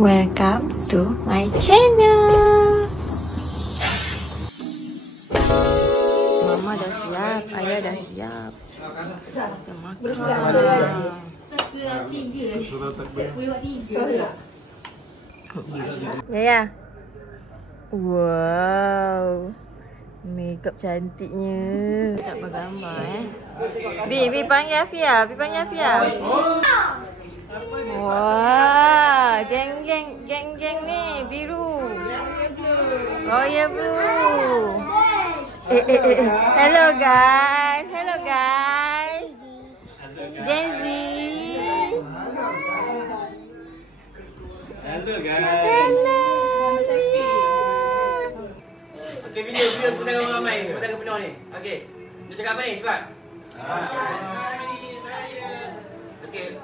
Welcome to my channel. Mama dah siap, ayah dah siap. Kita makan. Ya. Wow. Makeup cantiknya. Tak bergambar Bi panggil Afia. Wah, geng ni biru. Oh ya blue. Hello guys. Gen Z. Hello guys. Hello. Okey, video sebentar ramai, sebentar penuh ni. Okey. Nak cakap apa ni? Cepat. Okey,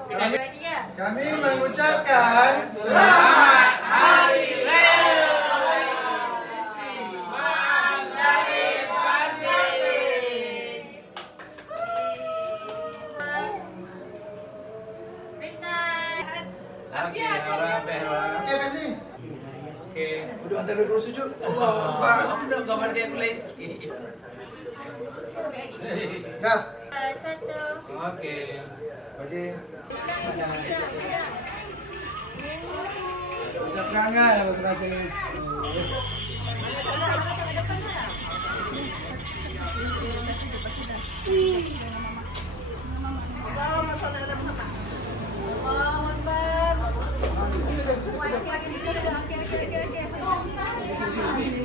kami mengucapkan Selamat Hari Raya. Duduk antara dua sujud. Allah Akbar. Aku nak gambar dia aku lain sikit. Dah. Satu. Okey. Okey. Macam perangai aku rasa ni.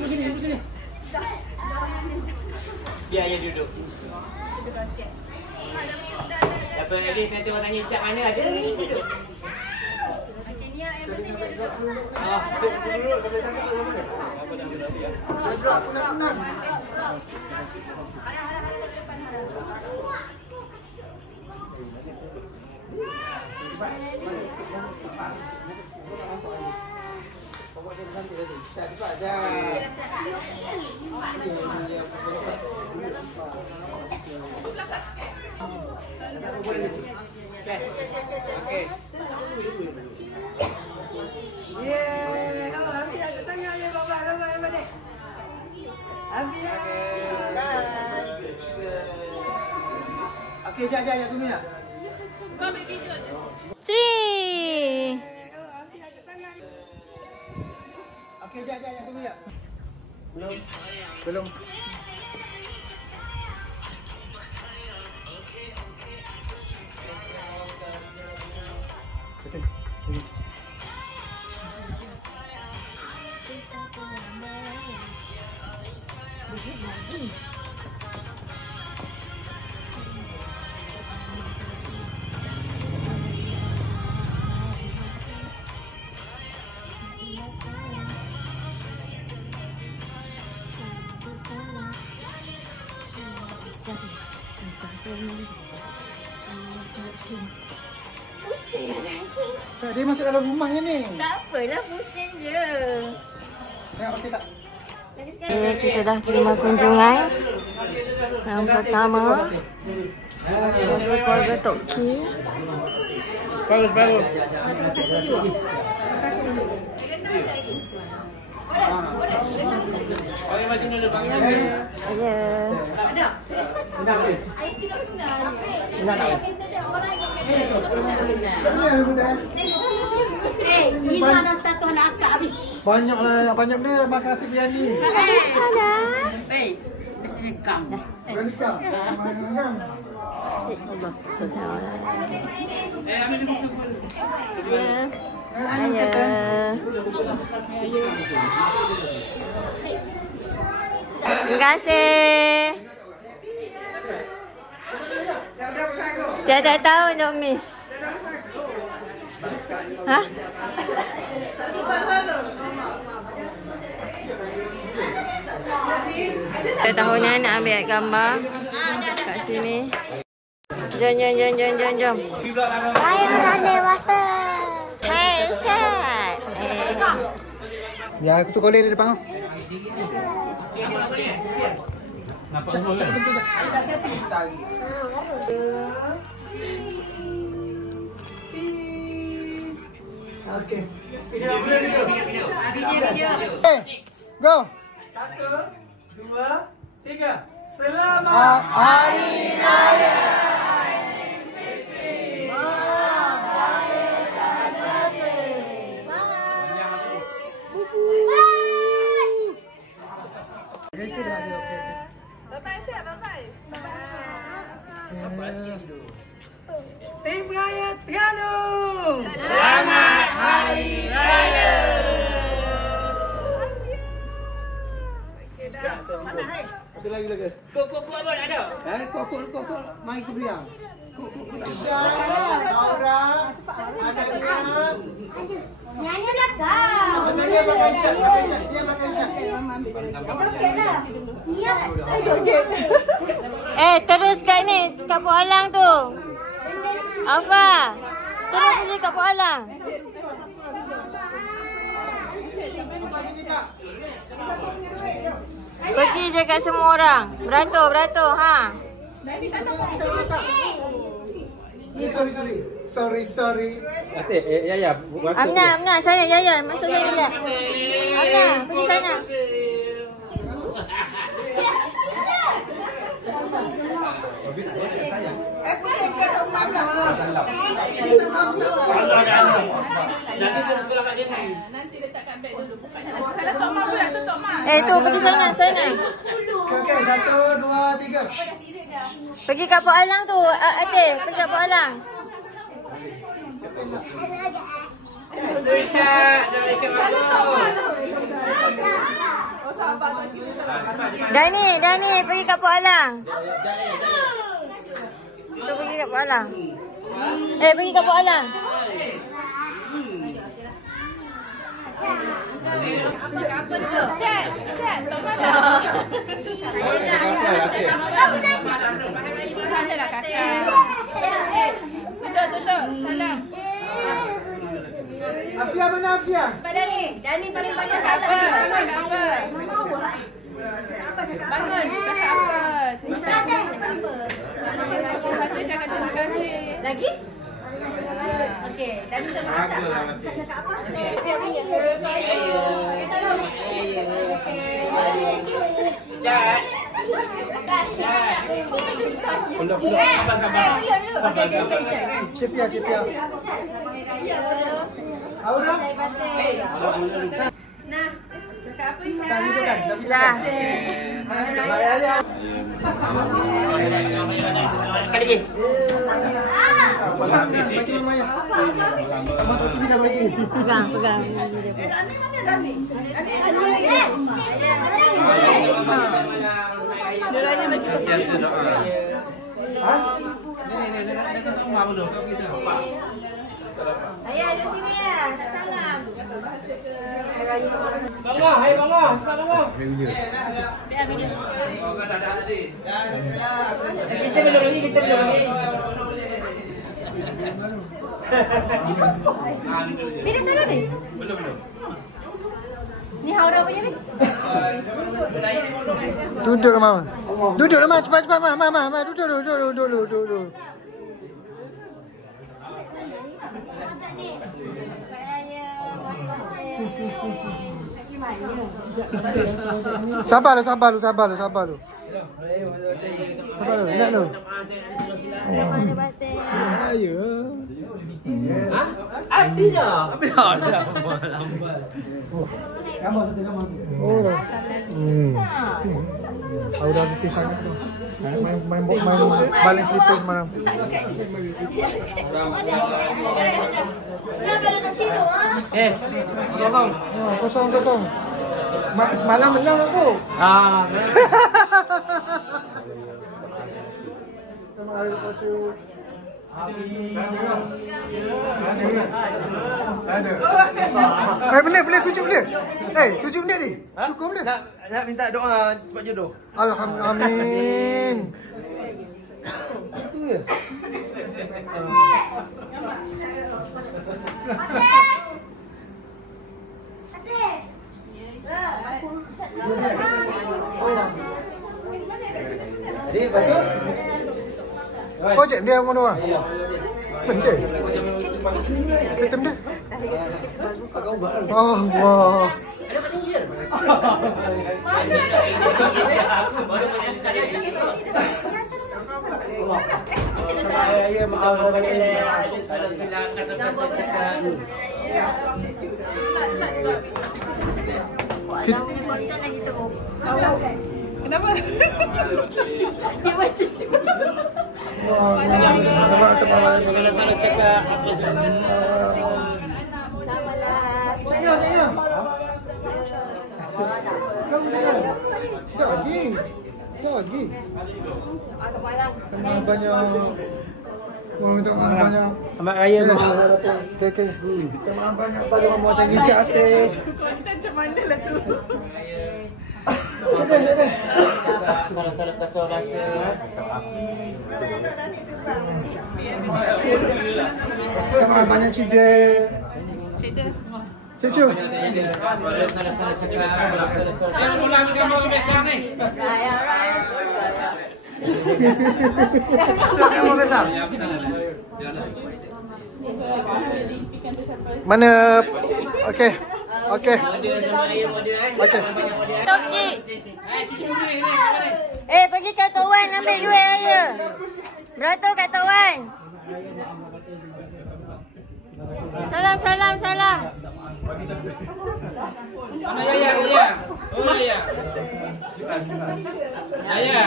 Sini. Biar dia duduk. Apa tadi saya tengok tanya Cak mana ada ni duduk. Okey ni yang penting dia duduk. Duduk sampai tangkap mana? Apa dah ya. Duduk tenang. Okey, jap tunggu ya. 3. Okey, jap tunggu ya. Belum. Dia masuk dalam rumahnya ni. Tak apalah, pusing je. Ya, okey tak? Kita dah terima kunjungan. Yang pertama, keluarga Tok Ki. Bagus. Okey, macam mana panggil? Ya. Ini anak status anak akak habis. Banyak benda makan nasi biryani. Sana. Mesti kang. Welcome. Ambil buku. Terima kasih. Tiada tahu nak miss. Hah? Kita tahunan nak ambil gambar kat sini. Jom. Saya dah dewasa. Hai, Syed. Ya, aku tu kolej di depan. Nampak semua kan? Okey. Video. Go. 1, 2, 3. Selamat Hari Raya. Tim Raya Terengganu. Selamat Hari Raya. Mana hai? Satu lagi. Kok abang ada? Kok. Mai ke beliau. Aura. Ada dia. Nyanyi belakang. Ada dia belakang Isyak. Dia belakang Isyak. Terus kat ni, kat Pok Alang tu. Apa? Terus pergi kat Pok Alang. Pergi je kat semua orang. Beratur, ha. Sorry. Ya. Amna, sana Yaya, masuk sana sekejap. Amna, pergi sana. Tu pergi sana. Okey, 1, 2, 3. Pergi kat Pok Alang tu, Ate, pergi kat Pok Alang. Dani, pergi kat Pok Alang. Tu pergi kat Pok Alang. Pergi kat Pok Alang. Sanalah kakak. Duduk. Salam. Afia mana Afia? Dani paling banyak cakap apa? Bangun. Cakap apa? Satu cakap terima kasih. Lagi? Okey, Dani tak masak. Cakap apa? Cepia. Aura. Nah, cakap apa Isha? Tadi tu kan, tapi Dah. Kali lagi. Bagi mama ya. Mama tu tidak bagi. Pegang. Dani mana Dani? Doranya bagi Ayah, ada sini ya. Tak salam. Bangah, hai bangah, cepat bangah. Biar video. Kita belum lagi. Bila salam ni? Belum. Ni Haura punya ni? Duduk mama. Cepat mama. Duduk. Sabar lu. Nak lu. Aura putih sangat tu. Main baling slipper semalam. Kosong. Semalam menang aku. Boleh sujud dia. Sujud dia ni. Syukur dia. Nak minta doa cepat jodoh. Alhamdulillah. Amin. Kau cek dia ngono ah. Benda. Ketem dia. Allah. Ya, maaf saya baca. Alam punya konten lagi teruk. Kenapa? Dia baca juga. Kalau cakap apa Saya. Kamu saya. Tak lagi. Sama banyak. Untuk banyak. Selamat Raya Bang. Okey. Sama banyak banyak macam hijab atas. Konten macam mana lah tu? salah kasar rasa. Sama banyak cedek. Cucu. Salah cakap. Jangan ulang gambar besar ni. Gambar besar. Mana? Okey. Model sama air model Okey. Toki. Pergi kat Tok Wan ambil duit raya. Beratur kat Tok Wan. Salam. Mana Yaya? Oh Yaya. Yaya.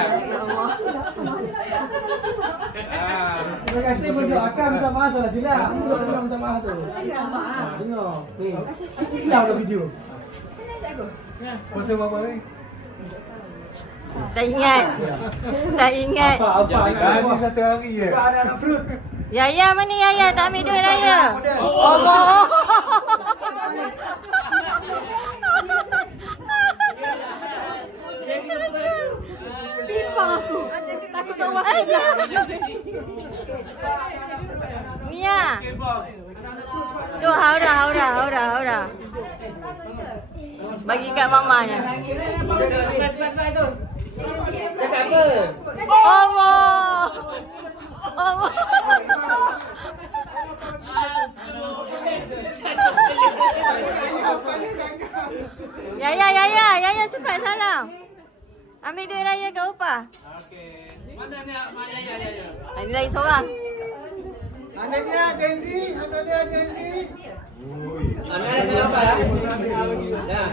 Terima kasih mendoakan minta maaf salah silap. Aku belum minta maaf tu. Tengok. Ni. Hilang dah video. Masa apa ni? Tak ingat. Apa? Satu hari je. Anak fruit. Yaya mana Yaya? Tak ambil duit raya. Allah. Pimpang aku. Takut tak makan. Nia. Tu haura. Bagi kat mamanya. Cakap apa? Allah. Yaya cepat salam. Ambil duit raya kat upah. Okey. Mana ni mak Yaya? Ini lagi seorang. Anak dia Jenzi. Mana ada salah apa lah? Dah.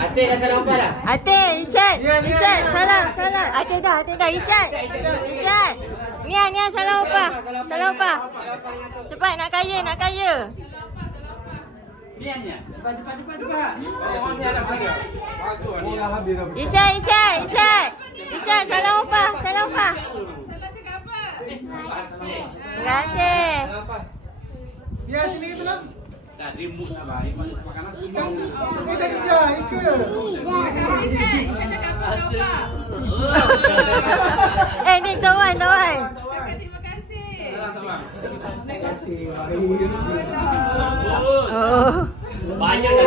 Atik dah salah apa dah? Atik, Icat. Salam. Atik dah. Icat. Nia, salam upah. Cepat nak kaya. Ni. Cepat. Oh ni ada pada. Bagus ni habis dah. Icat, salam upah. Salah cakap apa? Terima kasih. Dia sini tu lah. Tak remote lah bang. Makanan semua. Ni tadi jai ke? Saya cakap apa? Ni Tawan. Terima kasih. Terima kasih. Oh. Banyak dah.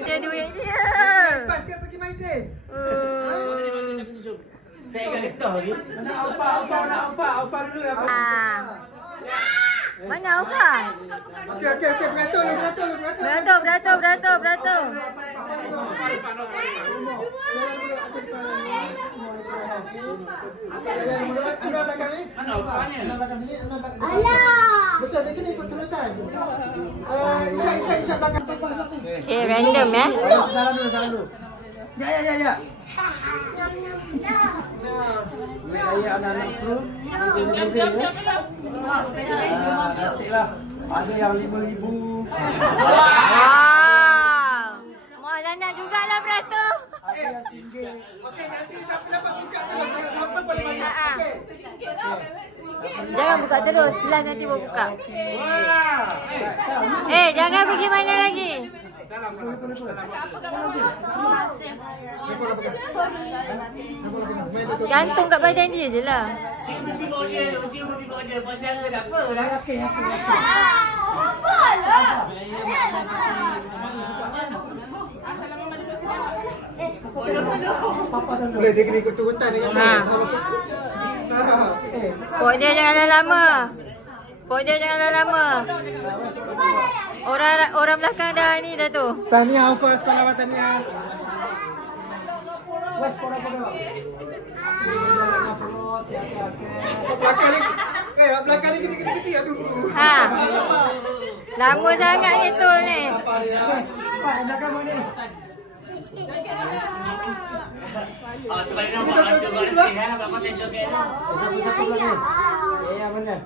Dia duit dia. Lepas ke pergi main day? Saya agak getah lagi. Alfa dulu ya. Mana Alfa? Okey. Beratur. Beratur. Anda belakang ni? Mana upahnya? Anda belakang sini? Alah! Betul, dia kena ikut kerutan. Isyak belakang. Okay, random ya. Salam dulu. Ya. Raya anak-anak fruit. Nanti ya. Nasiblah. Ada yang 5,000. Wow. Mahal nak jugalah beratur. Ada yang RM1. Okey, nanti siapa dapat buka terus. Siapa boleh banyak. Okey. Jangan buka terus. Last nanti baru buka. Jangan pergi mana lagi. Gantung kat badan dia je lah. Cium order. Pas biasa tak apa dah. Apa lah? Papa sana. Boleh dia kena ikut turutan dengan sahabat. Pok dia janganlah lama. Pok dia janganlah lama. Orang belakang dah ni dah tu. Tahniah Alfa, sekolah tahniah. Wes podo-podo. Siap-siap. Belakang ni. Belakang ni gini-gini lah tunggu. Ha. Lama sangat ni tu ni. Pak, belakang mana? Tu balik nak buat tu balik kan apa konten tu ke. Siapa belakang? Ya, benar.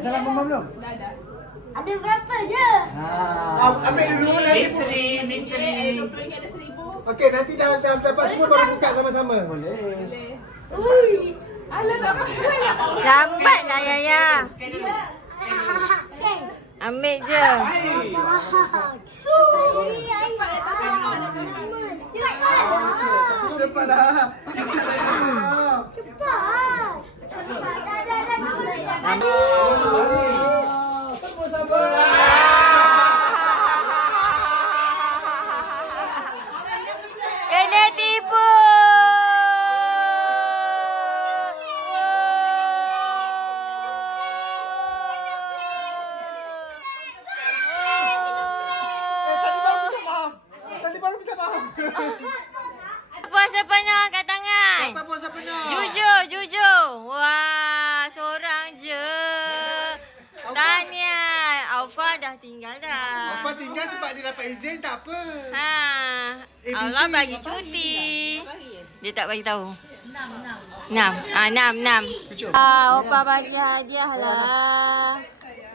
Salam mama belum? Dah. Ada berapa je? Ambil dulu nanti. Misteri. RM20 ada RM1,000. Okey, nanti dah dapat semua baru buka sama-sama. Boleh. Ui. Alah tak payah. Lambatlah Yaya. Ambil je. Cepat dah. Kena tipu. Tadi baru minta maaf. Puasa penuh kat tangan. Dapat puasa penuh. Jujur. Wah, seorang je. Tahniah. Alfa dah tinggal dah. Alfa tinggal sebab dia dapat izin, tak apa. Ha. ABC. Allah bagi cuti. Dia tak bagi tahu. 6. Pucuk. Opa bagi hadiah lah.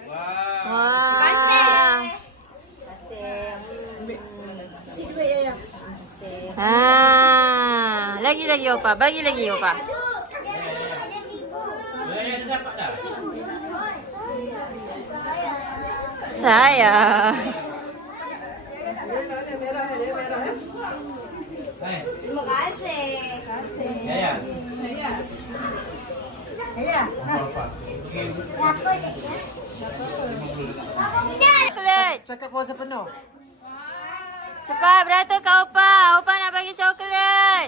Wah. Terima kasih. Si duit ya. Ha. Lagi Opa. Bagi lagi Opa. Dapat dah. Saya. Terima kasih. Ya. Coklat. Cakap puasa penuh. Cepat beratur kat Opa. Opa nak bagi coklat.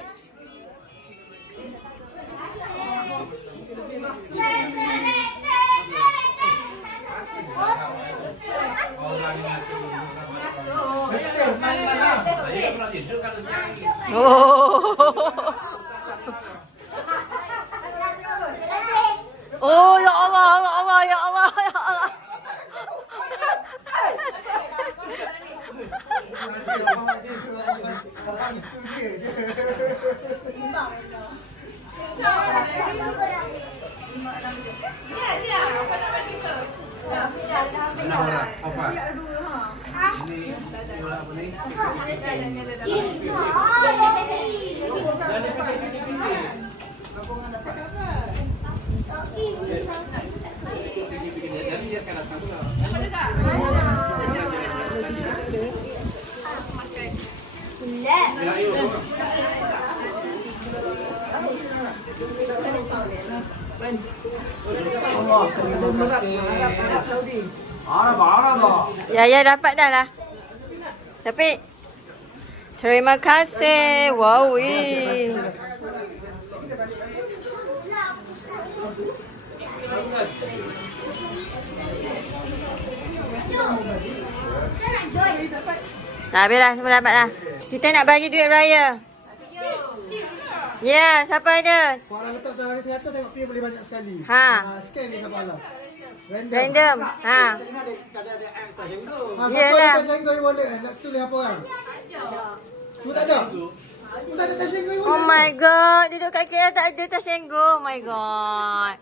Oh, ya Allah. Terima kasih. Ya dapat dah lah. Tapi terima kasih. Wow. Habis dah, semua dapat dah. Kita nak bagi duit raya. Ya, siapa ada? Orang letak dalam ni 100 tengok pay boleh banyak sekali. Ha. Scan dia kepala. Random. Ha. Yelah. Siapa ada Tashengo wallet nak tulis apa orang? Semua tak ada? Semua tak ada Tashengo wallet. Oh my god, duduk kat KL tak ada Tashengo. Oh my god.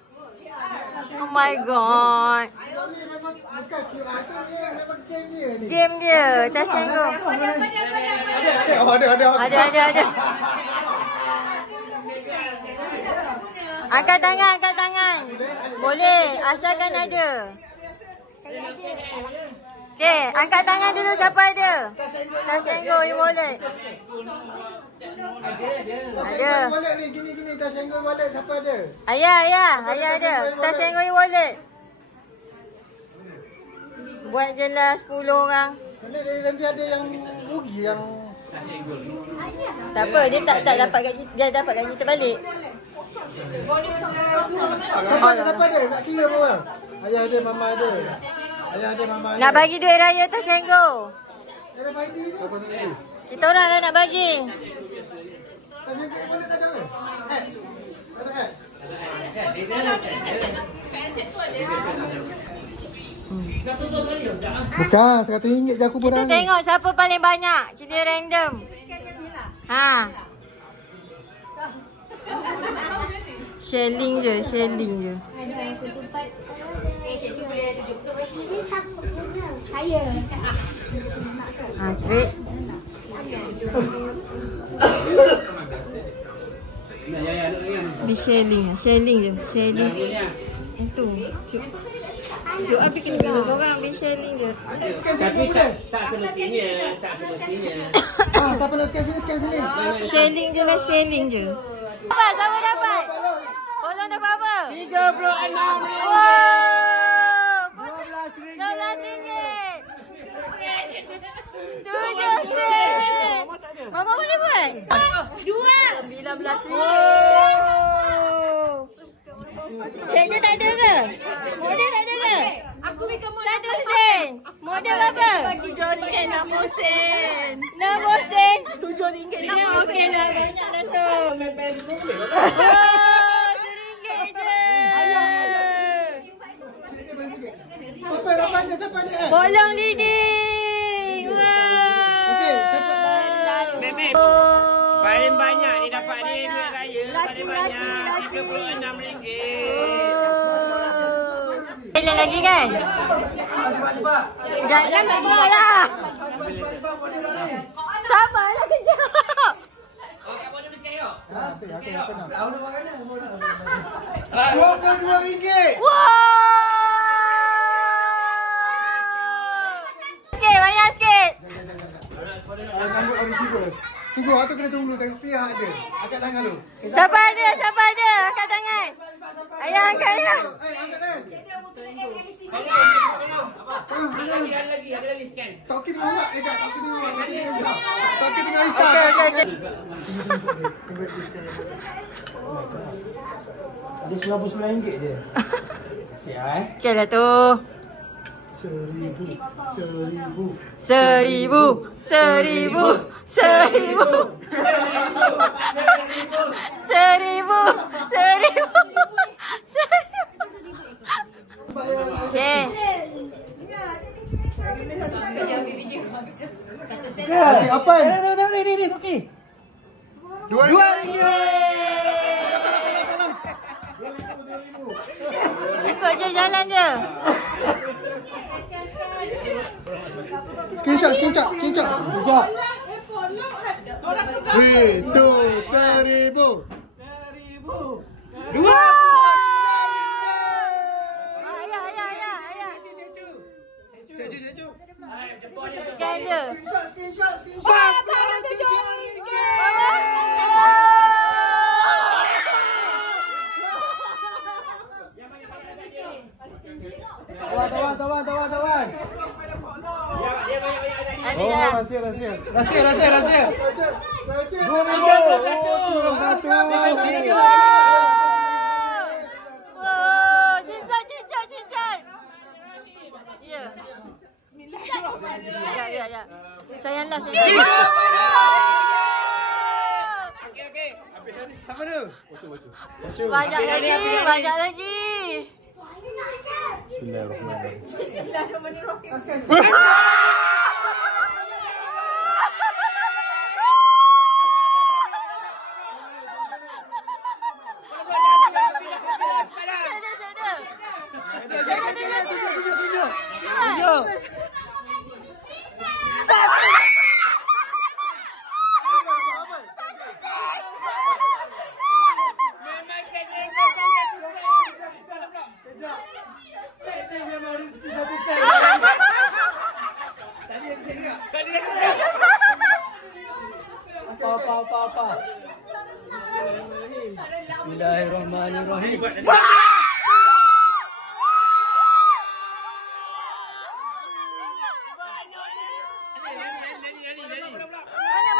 Oh my god. Ni memang bukan QR tu, dia memang game dia ni. Game dia, Tashengo. Ada. Ada. Angkat tangan. Boleh, asalkan ada. Okey, angkat tangan dulu siapa ada. Tashengo e-wallet. Ada. Wallet ni gini Tashengo wallet siapa ada? Ayah ada. Tashengo e-wallet. Buat je lah 10 orang. Nanti ada yang rugi yang Tak apa, dia tak dapat gaji, dia dapat gaji terbalik. Siapa ada? Nak kira apa orang? Ayah ada, mama ada. Ayah ada, mama ada. Nak bagi duit raya tak Senggo. Ada bagi tu. Kita orang lah nak bagi. Tak ada kek mana tak ada. Tak ada. Bukan, RM100 je aku Kita tengok siapa paling banyak. Kita random. Ha. Shelling je. Saya. Ha, Cik. Di shelling je. Itu. Yuk, abi kena pilih seorang di shelling je. Tapi tak semestinya. Siapa nak scan sini? Shelling je. Apa? Siapa dapat? Korang dapat apa? RM36. Wow! RM12. RM7. Mama boleh buat? 19 RM. Dia tak ada ke? Model tak ada ke? Aku berikan modal. 1 sen. Model berapa? RM7.60. 60 sen. RM7.60. Okey lah, banyak dah tu. Siapa ada? Bolong leading. Wow. Okey, siapa? Memek. Paling banyak ni dapat ni duit raya. Paling banyak RM36. Pilih lagi kan? Jangan tak lah. Sama lah kejap. Kak boleh beli sekali tau? RM22. Sikit, banyak sikit. Sambut receiver. Tunggu, aku kena tunggu. Tengok pihak ada. Angkat tangan lu. Siapa ada? Angkat tangan. Ayah angkat ya. Angkat tangan. Ada lagi scan. Toki tengok tak? Toki tengok Insta. Okey. Ada RM99 je. Kasih Okey lah tu. RM1,000. Okey. Apa? Ni, okey. RM2. Ikut je, jalan je. Screenshot. Sekejap. Itu RM1,000. Ayah. Scan je. Screenshot. Baru RM7. Tawan. Ada je. Rahsia. Satu. Wow, cincang. Ya. Ya. Sayanglah. Okey. Siapa tu? Banyak lagi. Apa? Bismillahirrahmanirrahim. Mana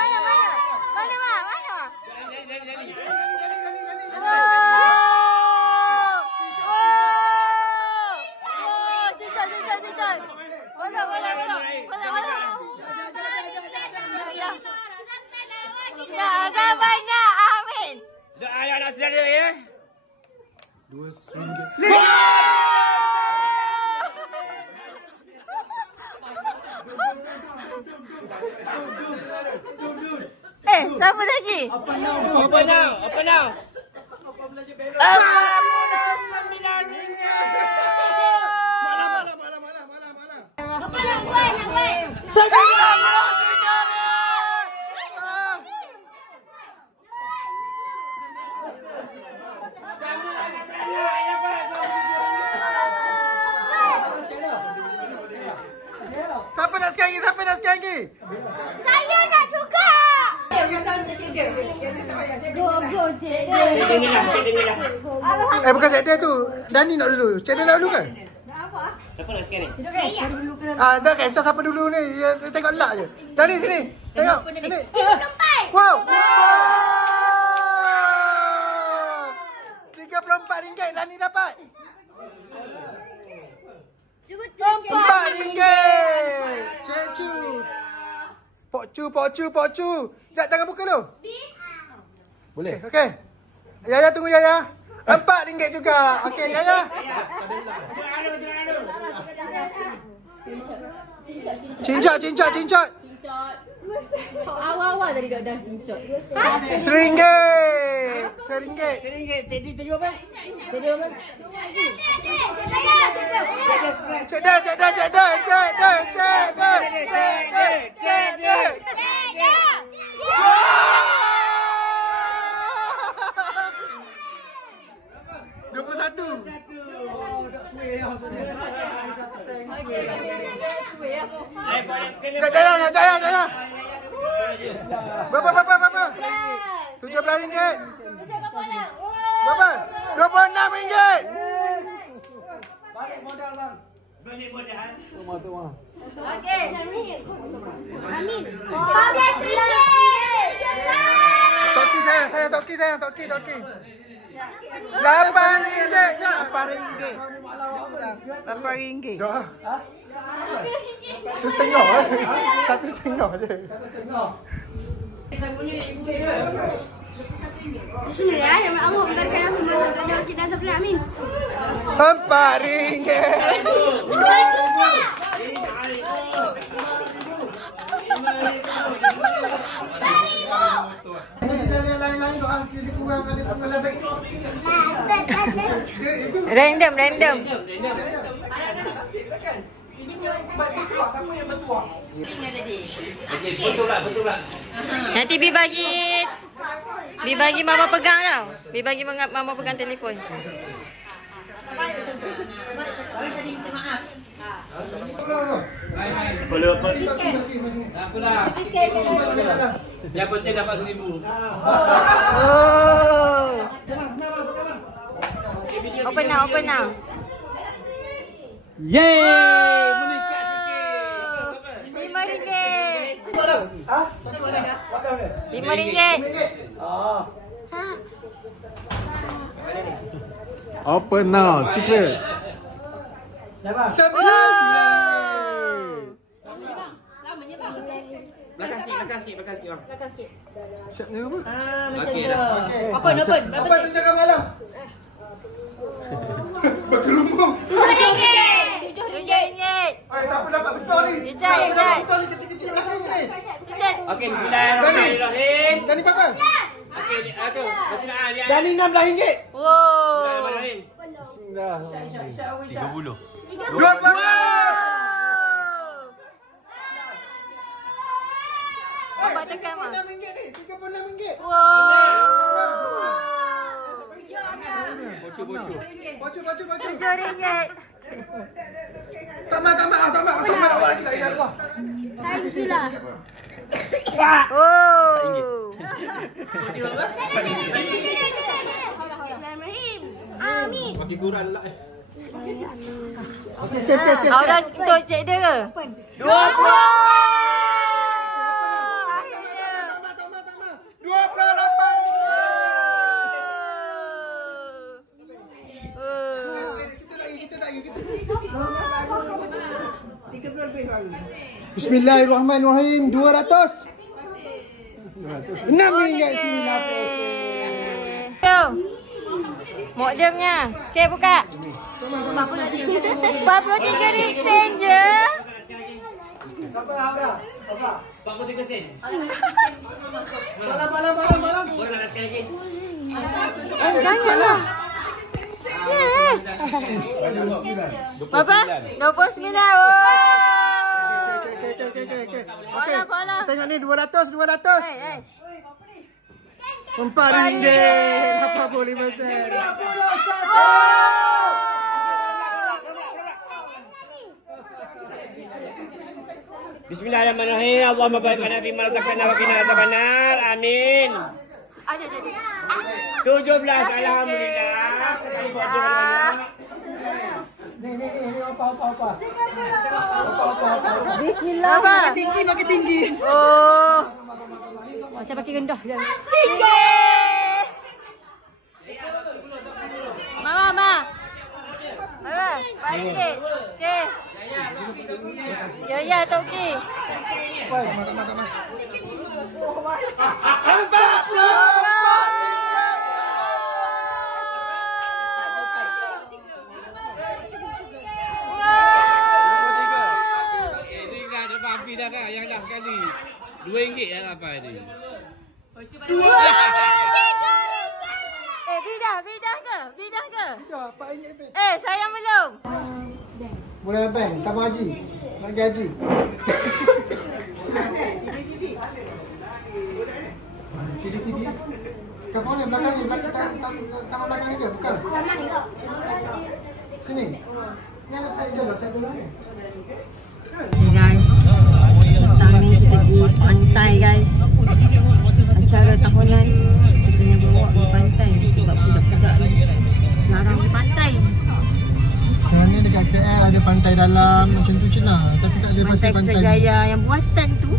Agak banyak, Amin. Anak saudara ya. RM2. Siapa lagi? Apa now? Siapa nak sekali lagi? Saya nak juga. Go, Bukan Cik Dia tu. Dani nak dulu. Cik Dia nak dulu kan? Siapa nak sekian ni? Dah kan siapa dulu ni? Tengok lak je. Dani sini. Tengok. Sini. Wow. RM34 Dani dapat. RM4. Cik Cu. Pok Cu. Sekejap tangan buka tu. Boleh. Okey. Yaya tunggu Yaya. RM4 juga. Okey Yaya. Cincot. Awal-awal tadi dah cincot. RM1. Cik Jaya. Berapa? RM17. Berapa? RM26. Balik modal bang. Balik modal. Okey, Amin. RM14. Saya toki. RM8. Dah. Satu setengah je. Bismillahirrahmanirrahim. Amin. RM4. Yang lain-lain doang kiri kurang ada tak lebih. Random. Betul pula. Nanti Bi bagi mama pegang tau. Bi bagi mama pegang telefon. Boleh apa? Tak apalah. Yang penting dapat RM1,000. Oh. Open now. Yeay! Meningkat sikit. RM5. Open now, secret. Belakang sikit bang. Caknya apa? Okey dah. Open. Apa tu jaga malam? Berkerumung. RM7. Siapa dapat besar ni? Siapa dapat besar ni kecil-kecil belakang ni? Okey, bismillahirrahmanirrahim. Dani berapa? Okey, tu. Bacaan dia. Dani RM16. Wow. Bismillahirrahmanirrahim. 20. Abang tekan mah. RM36 ni. RM36. Wow. Bocor. Bocor. RM7. Tamat. Awak lagi tak ingat Allah. Bismillah. Oh. Bismillahirrahmanirrahim. Amin. Makin kurang lah. Awak untuk cek dia ke? 20. Akhirnya. 28. Bismillahirrahmanirrahim. 200. RM6.90. Mukjamnya. Okey, buka. 43 sen je. 43 sen. Malam. Boleh nak sekali lagi? Janganlah. Berapa? 29. Okey. Pola. Tengok ni 200. RM4. 85 sen. Bismillahirrahmanirrahim. Allahumma barik lana fi ma razaqtana wa qina azabannar. Amin. 17. Alhamdulillah. Ni apa? Bismillah. Makin tinggi. Oh. Macam makin rendah je. Sikit. Mama. Balik sikit. Okey. Ya, Toki. Api dah kak, yang dah sekali RM2 dah dapat ni. Bidah ke? Dah, RM4 lebih. Sayang belum. Boleh bang, tambah haji. Nak gaji. TV. Kamu ni belakang ni, taman belakang ni ke? Bukan. Sini. Ni anak saya dulu ni. Okay guys, petang ni kita pergi pantai guys. Acara tahunan kita nak bawa ke pantai sebab budak-budak ni jarang pergi pantai. Sebenarnya dekat KL ada pantai dalam macam tu je lah. Tapi tak ada pasal Pantai Putrajaya yang buatan tu.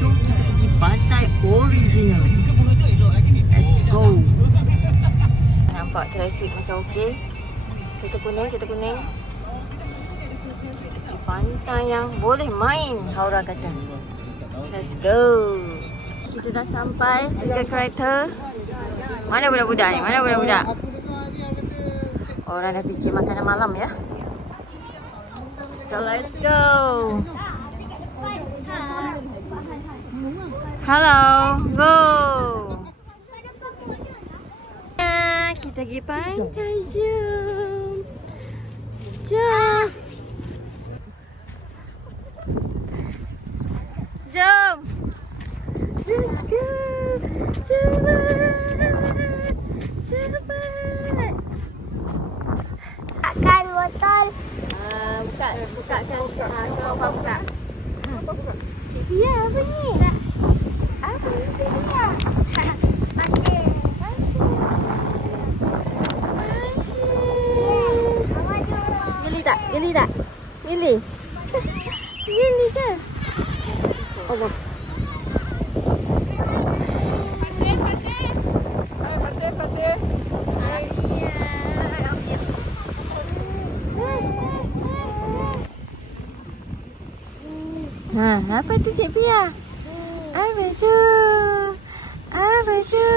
So kita pergi pantai original. Let's go. Nampak trafik macam okey. Kita kuning. Pantai yang boleh main, Haura kata. Let's go. Kita dah sampai 3 kereta. Mana budak-budak ni? Orang dah fikir makanan malam ya. So let's go. Hello, go. Kita pergi pantai, jom. Jom. Let's go. Cepat. Bukakan botol. Bukakan. Coba buka. Ya, apa ni? Apa ni? Geli tak? Geli ke? Allah. Fatih. Apa tu Cik Pia? Apa tu? Apa tu?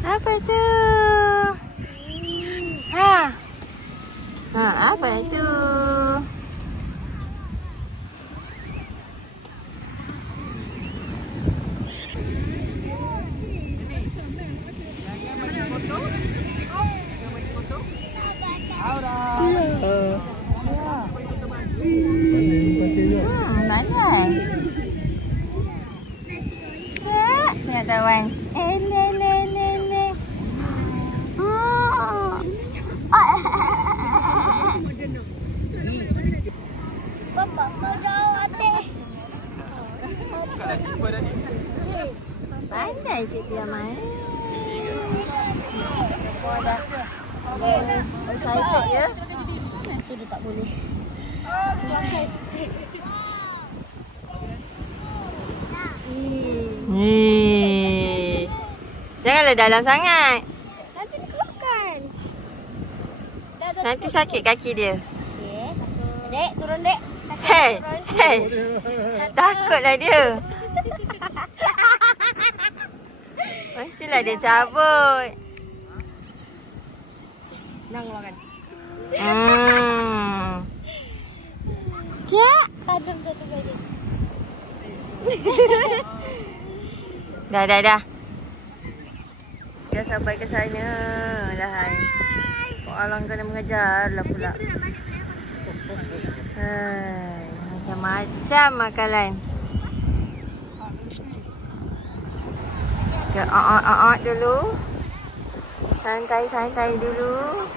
Apa tu? Mana? Cik, tawan. Papa, kau jauh hati. Pandai Cik Pia main. Kau dah excited ya? Itu dia tak boleh. Janganlah dalam sangat. Nanti dikeluarkan. Nanti sakit kaki dia. Okey. Dek, turun dek. Hei, hei. Takutlah dia. Mestilah dia cabut. Nak makan. Cik. Tajam satu kali. Dah. Dah sampai ke sana. Dah hai. Alang kena mengejar lah pula. Hai, macam-macam makanan. Ke dulu. Santai-santai dulu.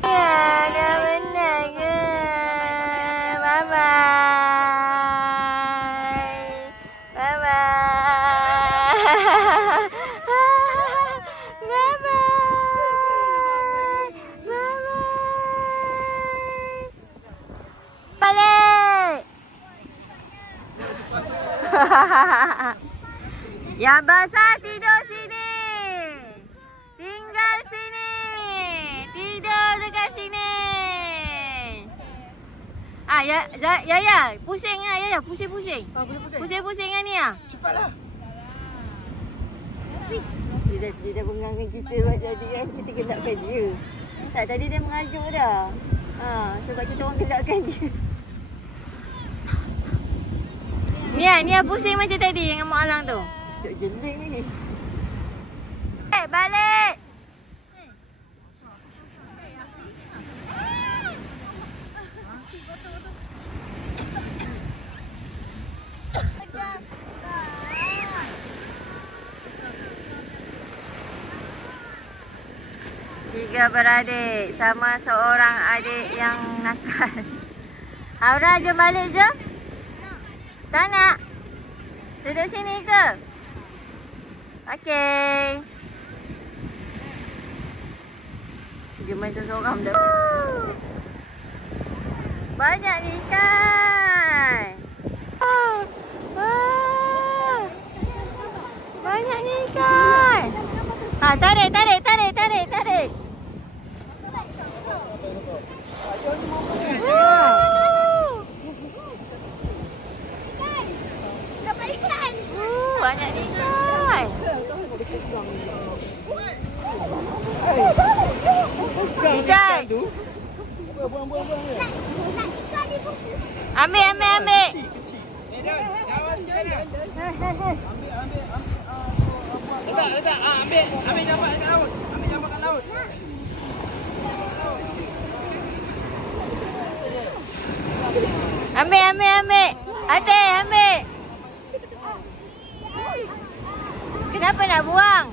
Ya, dah menang ke. Bye-bye. Bye-bye. Bye-bye. Bye-bye. Balik. Yang basah tidur sini. Tinggal sini. Tidur dekat sini. Ya, pusing ah, ya, pusing-pusing. Pusing-pusing kan ni ah. Cepatlah. Dia dah pengang kita buat jadi kan kita gelapkan dia. Tak, tadi dia mengajuk dah. Sebab kita orang gelapkan dia. Ni pusing macam tadi dengan Mak Alang tu. Syok jeling ni. Balik. Tiga beradik sama seorang adik yang nakal. Aura, jom balik je. Tak nak? Duduk sini ke? Okey. Dia main seorang dah. Banyak ni ikan. Banyak ni ikan. Tarik. Dapat ikan. Banyak ni ikan. Ikan. Ambil. Letak. Ambil jambat kat laut. Ambil. Adik, ambil. Kenapa nak buang?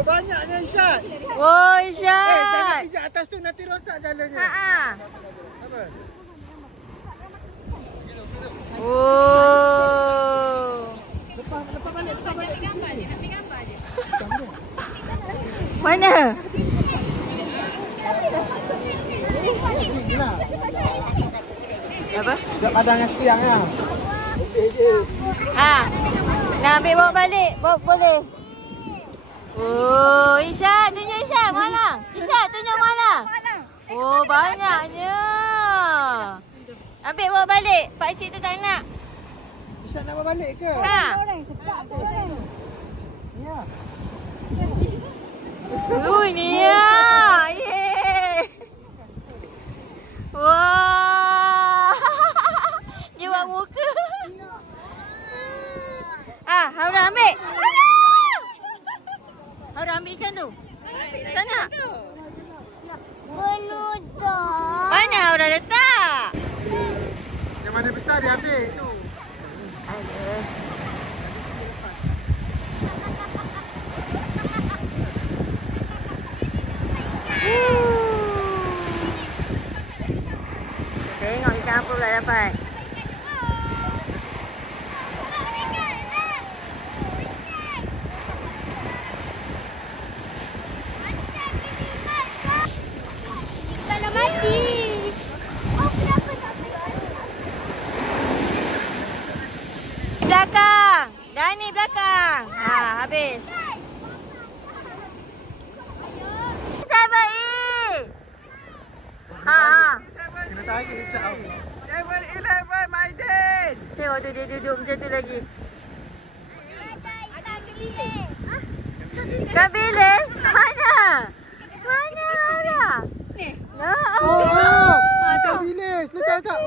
Banyaknya Isyad. Oh, Isyad. Jangan pijak atas tu nanti rosak jalannya. Apa? Oh. Lepas balik. Nak ambil gambar dia. Mana? Apa? Sekejap padang dengan siang lah. Nak ambil bawa balik. Boleh. Oh, Isyad. Tunjuk Isyad. Malang. Isyad, tunjuk Malang. Oh, banyaknya. Ambil bawa balik. Pakcik tu tak nak. Isyad nak bawa balik ke? Orang sedap tu orang. Ya. Ni ya. Yeay. Wah. Dia buat muka. Haura ambil. Haura ambil ikan tu. Tak nak? Menutup. Mana Haura letak? Yang mana besar dia ambil tu. Ada. Tengok ikan apa pula dapat. Ikan dah mati. Belakang. Dani belakang. Habis. 7-Eleven, Maidin. Tengok tu dia duduk macam tu lagi. Kat bilik? Mana? Mana orang? Ni. Kat bilik. Letak.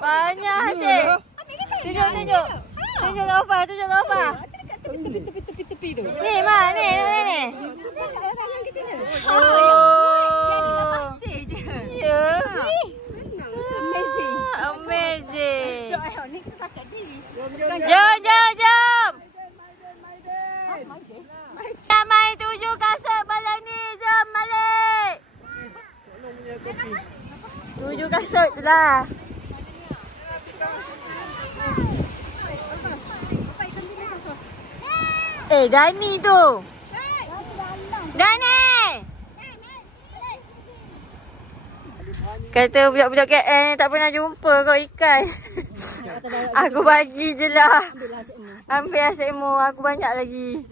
Banyak hasil. Tunjuk. Tunjuk kat apa? Tepi tu. Ni, Mak. Ni. Ya. Amazing. Jom. Kita main 7 kasut malam ni. Jom balik. 7 kasut tu lah. Dani tu. Dani. Kata budak-budak KL ni tak pernah jumpa kau ikan. Aku bagi je lah. Ambil asyikmu. Aku banyak lagi.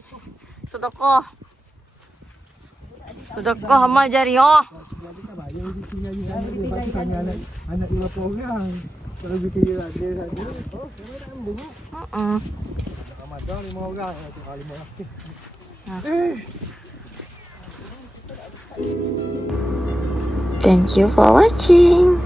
Sedekah amal jariah. Anak 5 orang. Kalau kita kira dia saja. Ramadan 5 orang. 5 orang. Thank you for watching.